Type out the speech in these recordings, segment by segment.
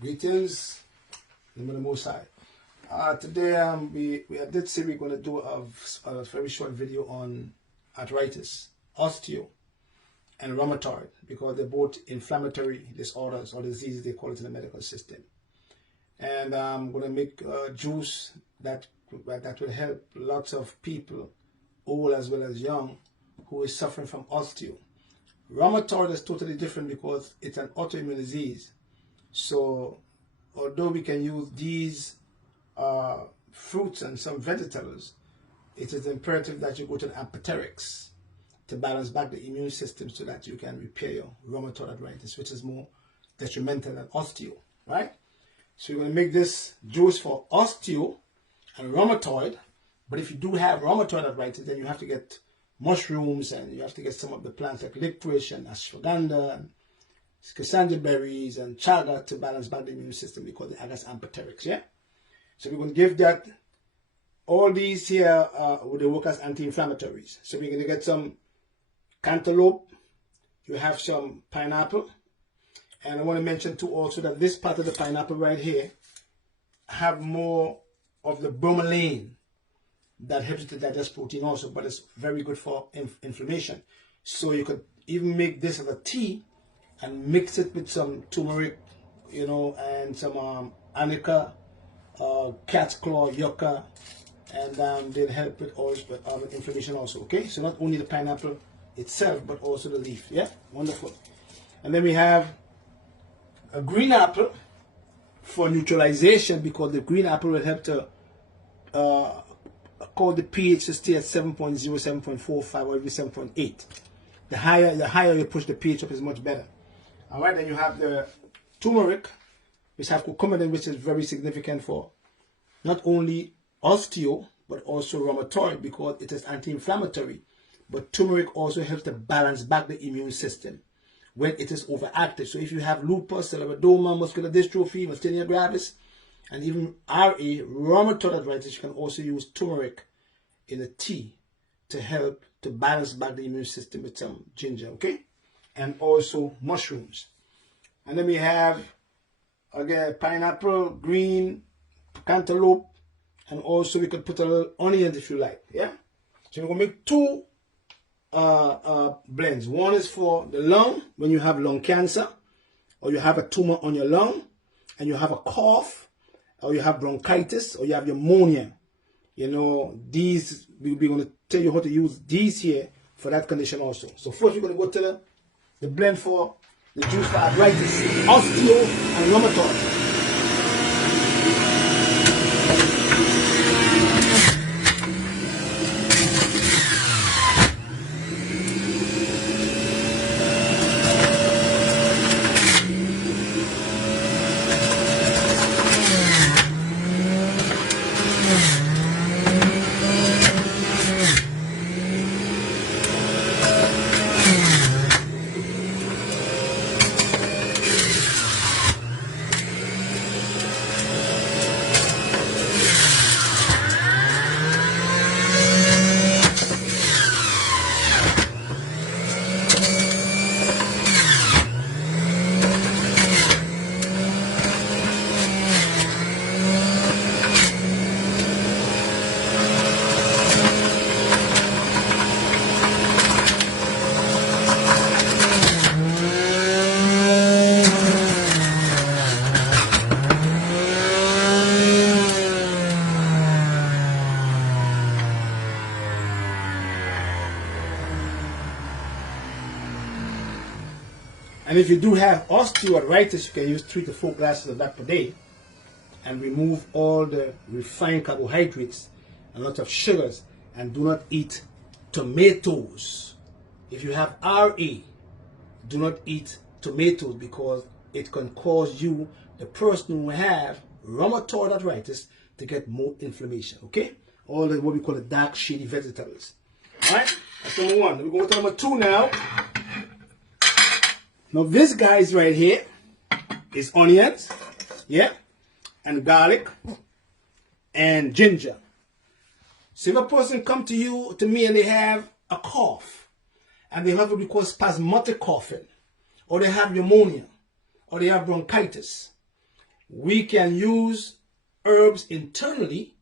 Greetings, in the Most High. Today, we did say we're going to do a very short video on arthritis, osteo, and rheumatoid, because they're both inflammatory disorders or diseases, they call it in the medical system. And I'm going to make juice that will help lots of people, old as well as young, who is suffering from osteo. Rheumatoid is totally different because it's an autoimmune disease. So, although we can use these fruits and some vegetables, it is imperative that you go to an apothecarics to balance back the immune system so that you can repair your rheumatoid arthritis, which is more detrimental than osteo, right? So you're going to make this juice for osteo and rheumatoid. But if you do have rheumatoid arthritis, then you have to get mushrooms and you have to get some of the plants like licorice and ashwagandha and cassandra berries and chaga to balance back the immune system because they act as amphoterics, yeah? So we're going to give that, all these here they work as anti-inflammatories. So we're going to get some cantaloupe, you have some pineapple, and I want to mention too also that this part of the pineapple right here have more of the bromelain that helps to digest protein also, but it's very good for inflammation. So you could even make this as a tea and mix it with some turmeric, you know, and some anica, cat's claw, yucca, and they'll help with inflammation also, okay? So not only the pineapple itself, but also the leaf, yeah? Wonderful. And then we have a green apple for neutralization, because the green apple will help to cause the pH to stay at 7.0, 7.45, or even 7.8. The higher you push the pH up is much better. All right, then you have the turmeric, which have curcumin, which is very significant for not only osteo, but also rheumatoid, because it is anti-inflammatory. But turmeric also helps to balance back the immune system when it is overactive. So if you have lupus, scleroderma, muscular dystrophy, myasthenia gravis, and even RA, rheumatoid arthritis, you can also use turmeric in a tea to help to balance back the immune system with some ginger, okay? And also mushrooms. And then we have, again, pineapple, green, cantaloupe, and also we could put a little onion if you like, yeah? So we're going to make two blends. One is for the lung, when you have lung cancer, or you have a tumor on your lung, and you have a cough, or you have bronchitis, or you have pneumonia. You know, these, we're going to tell you how to use these here for that condition also. So first we're going to go to the blend for the juice for arthritis, osteo, and rheumatoid. And if you do have osteoarthritis, you can use 3 to 4 glasses of that per day and remove all the refined carbohydrates and lots of sugars, and do not eat tomatoes. If you have RA, do not eat tomatoes because it can cause you, the person who have rheumatoid arthritis, to get more inflammation, okay? All the what we call the dark shady vegetables. Alright, that's number one. We're going to number two now. Now this guys right here is onions, yeah, and garlic and ginger. So if a person come to me and they have a cough, and they have what we call spasmodic coughing, or they have pneumonia, or they have bronchitis, We can use herbs internally,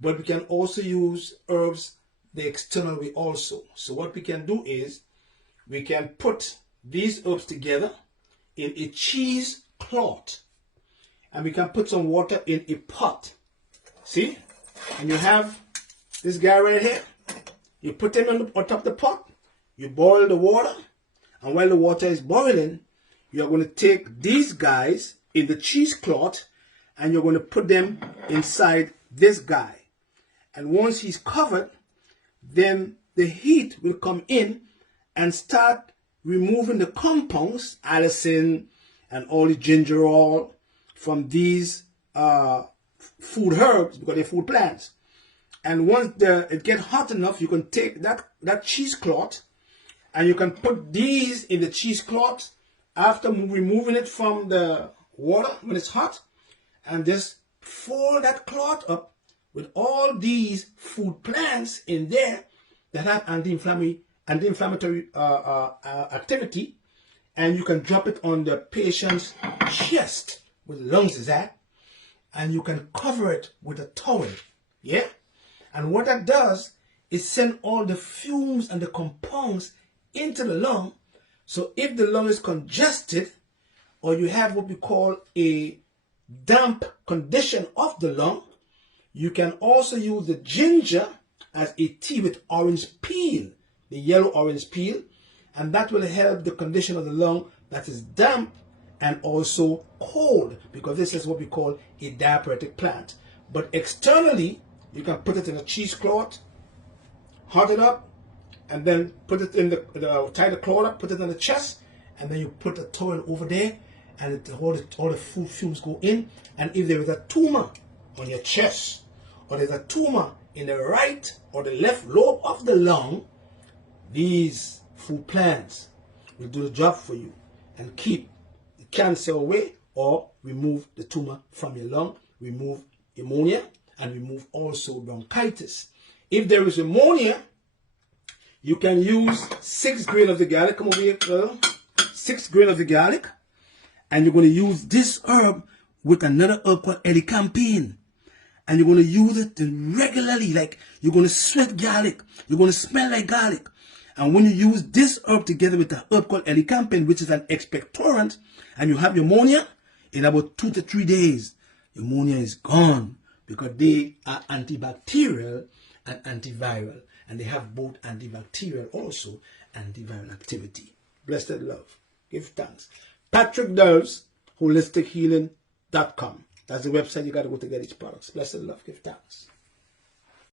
but we can also use herbs the external way also. So what we can do is we can put these herbs together in a cheesecloth, and we can put some water in a pot. See? And you have this guy right here. You put him on top of the pot, you boil the water, and while the water is boiling, you're going to take these guys in the cheesecloth and you're going to put them inside this guy. And once he's covered, then the heat will come in and start removing the compounds, allicin and all the gingerol, from these food herbs, because they're food plants. And once it gets hot enough, you can take that cheesecloth and you can put these in the cheesecloth after removing it from the water when it's hot, and just fold that cloth up with all these food plants in there that have anti-inflammatory activity, and you can drop it on the patient's chest where the lungs is at, and you can cover it with a towel. Yeah? And what that does is send all the fumes and the compounds into the lung. So if the lung is congested, or you have what we call a damp condition of the lung, you can also use the ginger as a tea with orange peel, the yellow orange peel, and that will help the condition of the lung that is damp and also cold, because this is what we call a diaphoretic plant. But externally, you can put it in a cheesecloth, hot it up, and then put it in tie the cloth up, put it on the chest, and then you put a towel over there, and all the food fumes go in. And if there is a tumor on your chest, or there's a tumor in the right or the left lobe of the lung, these food plants will do the job for you and keep the cancer away, or remove the tumor from your lung, remove pneumonia, and remove also bronchitis. If there is pneumonia, you can use 6 grains of the garlic. Come over here, 6 grains of the garlic. And you're going to use this herb with another herb called elecampane. And you're going to use it regularly. Like, you're going to sweat garlic. You're going to smell like garlic. And when you use this herb together with the herb called elecampane, which is an expectorant, and you have pneumonia, in about 2 to 3 days, pneumonia is gone, because they are antibacterial and antiviral. And they have both antibacterial also antiviral activity. Blessed love. Give thanks. Patrick Delves, HolisticHealing.com. That's the website you got to go to get each product. Blessed love. Give thanks.